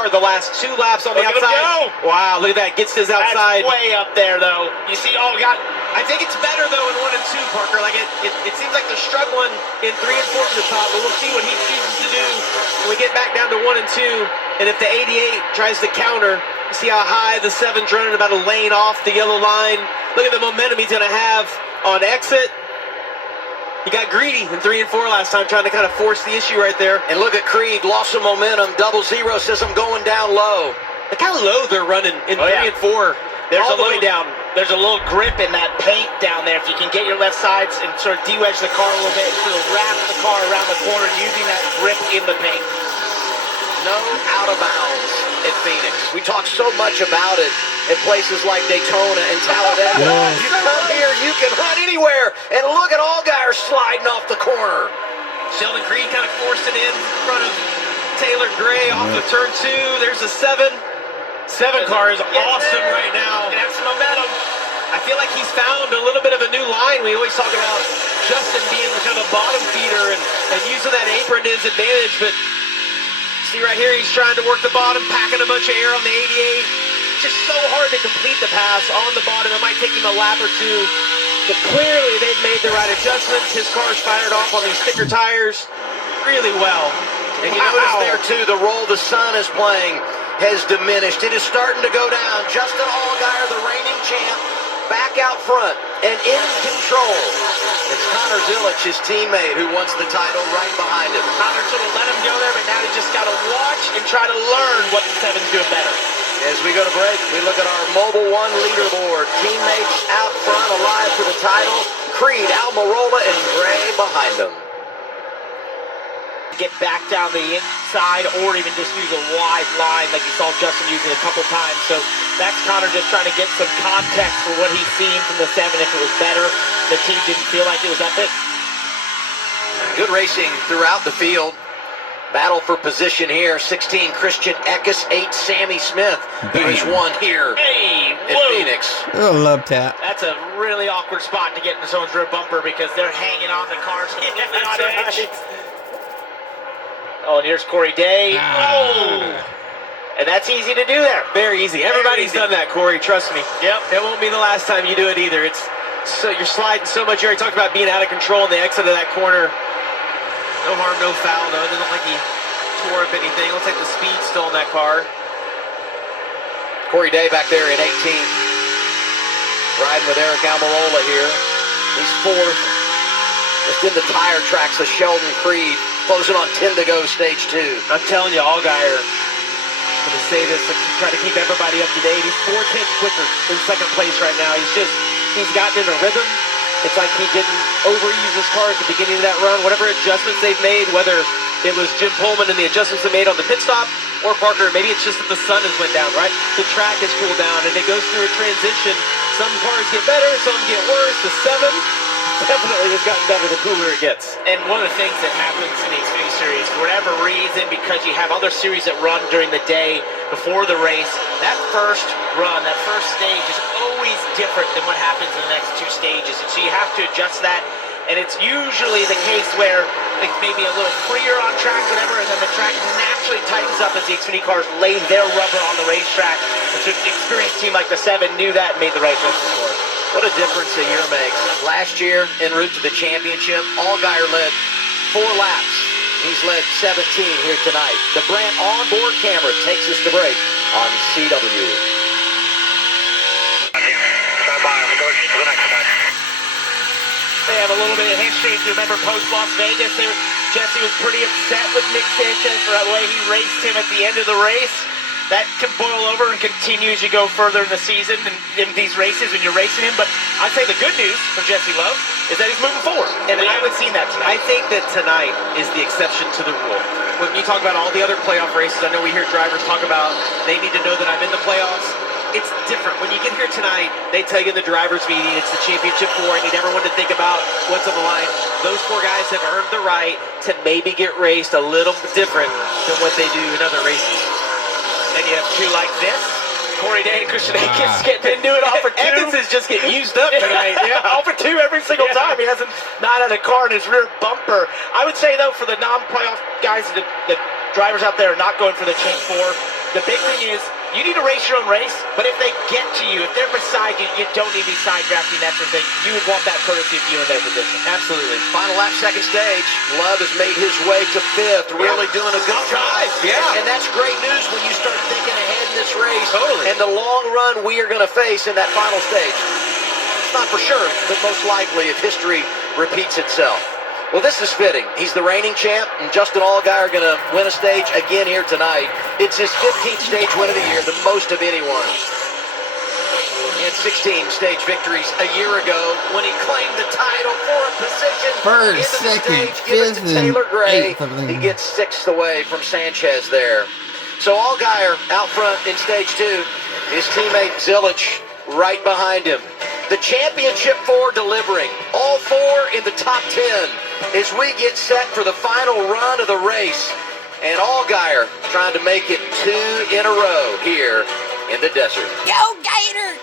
hard the last 2 laps on the Look at him outside. go. Wow, look at that. Gets his outside. That's way up there, though. You see, oh, God. I think it's better, though, in 1 and 2, Parker. Like, it seems like they're struggling in 3 and 4 to the top, but we'll see what he chooses to do when we get back down to 1 and 2. And if the 88 tries to counter, you see how high the 7's running, about a lane off the yellow line. Look at the momentum he's going to have on exit. He got greedy in 3 and 4 last time, trying to kind of force the issue right there. And look at Creed, lost some momentum. 00 says I'm going down low. Look how low they're running in 3 and 4. There's all a the way little down. There's a little grip in that paint down there. If you can get your left sides and sort of de-wedge the car a little bit, sort of wrap the car around the corner using that grip in the paint. No out of bounds at Phoenix. We talk so much about it at places like Daytona and Talladega. You come here, you can run anywhere. And look at Allgaier sliding off the corner. Sheldon Creed kind of forced it in front of Taylor Gray off of turn 2. There's a 7. 7 car is awesome right now. It has some momentum. I feel like he's found a little bit of a new line. We always talk about Justin being kind of a bottom feeder and using that apron to his advantage, but see right here, he's trying to work the bottom, packing a bunch of air on the 88. Just so hard to complete the pass on the bottom. It might take him a lap or 2, but clearly they've made the right adjustments. His car's fired off on these thicker tires really well. And you notice there, too, the role the sun is playing has diminished. It is starting to go down. Justin Allgaier, the reigning champ, back out front and in control. It's Connor Zilic, his teammate, who wants the title right behind him. Connor sort of let him go there, but now he just got to watch and try to learn what the 7's doing better. As we go to break, we look at our Mobile One leaderboard. Teammates out front, alive for the title. Creed, Almirola, and Gray behind them. Get back down the inside or even just use a wide line like you saw Justin using a couple times. So that's Connor just trying to get some context for what he's seen from the 7. If it was better, the team didn't feel like it was that big. Good racing throughout the field. Battle for position here. 16, Christian Eckes. 8, Sammy Smith, who has won here at Phoenix. A love tap. That's a really awkward spot to get in someone's rear bumper because they're hanging on the cars completely on edge. Oh, and here's Corey Day. Oh! And that's easy to do there. Very easy. Everybody's done that, Corey. Trust me. Yep. It won't be the last time you do it either. It's so you're sliding so much. You already talked about being out of control in the exit of that corner. No harm, no foul, though. It doesn't look like he tore up anything. It looks like the speed's still in that car. Corey Day back there in 18th. Riding with Eric Almirola here. He's 4th. Just in the tire tracks of Sheldon Creed. Closing on 10 to go, stage 2. I'm telling you, Allgaier, I'm going to say this, try to keep everybody up to date. He's 4/10 quicker in 2nd place right now. He's gotten in a rhythm. It's like he didn't overuse his car at the beginning of that run. Whatever adjustments they've made, whether it was Jim Pullman and the adjustments they made on the pit stop, or Parker, maybe it's just that the sun has went down, right? The track has cooled down, and it goes through a transition. Some cars get better, some get worse. The 7 definitely has gotten better the cooler it gets. And one of the things that happens in the Xfinity Series, for whatever reason, because you have other series that run during the day before the race, that first run, that first stage is always different than what happens in the next 2 stages. And so you have to adjust that. And it's usually the case where it's maybe a little freer on track, whatever, and then the track naturally tightens up as the Xfinity cars lay their rubber on the racetrack. Which an experienced team like the 7 knew that and made the right choices for it. What a difference a year makes. Last year, en route to the championship, Allgaier led 4 laps. He's led 17 here tonight. The Brandt onboard camera takes us to break on CW. They have a little bit of history. If you remember post-Las Vegas, Jesse was pretty upset with Nick Sanchez for the way he raced him at the end of the race. That can boil over and continue as you go further in the season and in these races when you're racing him. But I'd say the good news for Jesse Love is that he's moving forward. And I haven't seen that tonight. I think that tonight is the exception to the rule. When you talk about all the other playoff races, I know we hear drivers talk about they need to know that I'm in the playoffs. It's different. When you get here tonight, they tell you in the driver's meeting, it's the championship 4. I need everyone to think about what's on the line. Those 4 guys have earned the right to maybe get raced a little different than what they do in other races. Then you have 2 like this. Corey Day and Christian Eckes getting into it all for 2. Eckes is just getting used up tonight. Yeah, all for 2 every single time. He hasn't not had a car in his rear bumper. I would say, though, for the non-playoff guys, the drivers out there are not going for the Champ 4. The big thing is, you need to race your own race, but if they get to you, if they're beside you, you don't need to be side drafting, that sort of thing. You would want that courtesy if you were in their position. Absolutely. Final lap, second stage. Love has made his way to fifth, really doing a good job. Yeah. And that's great news when you start thinking ahead in this race. Totally. And the long run we are going to face in that final stage. It's not for sure, but most likely if history repeats itself. Well, this is fitting. He's the reigning champ, and Justin Allgaier are going to win a stage again here tonight. It's his 15th stage win of the year, the most of anyone. He had 16 stage victories a year ago when he claimed the title for a position First, into the second, stage, given to fifth, Taylor and Gray. eighth, I believe. He gets sixth away from Sanchez there. So Allgaier out front in stage two. His teammate Zilich right behind him. The championship four delivering, all four in the top 10 as we get set for the final run of the race. And Allgaier trying to make it two in a row here in the desert. Go Gators!